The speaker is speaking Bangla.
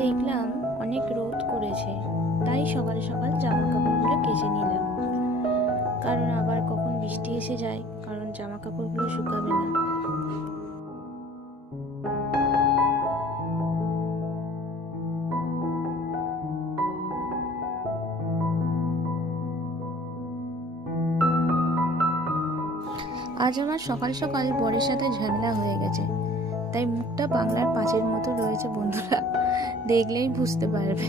দেখলাম অনেক রোদ করেছে, তাই সকাল সকাল জামা কাপড়গুলো কেচে নিলাম, কারণ আবার কখন বৃষ্টি এসে যায়, কারণ জামা কাপড়গুলো শুকাবে না। আজ আমার সকাল সকাল বরের সাথে ঝামেলা হয়ে গেছে, তাই মুখটা বাংলার পাঁচের মতো রয়েছে বন্ধুরা, দেখলেই বুঝতে পারবে।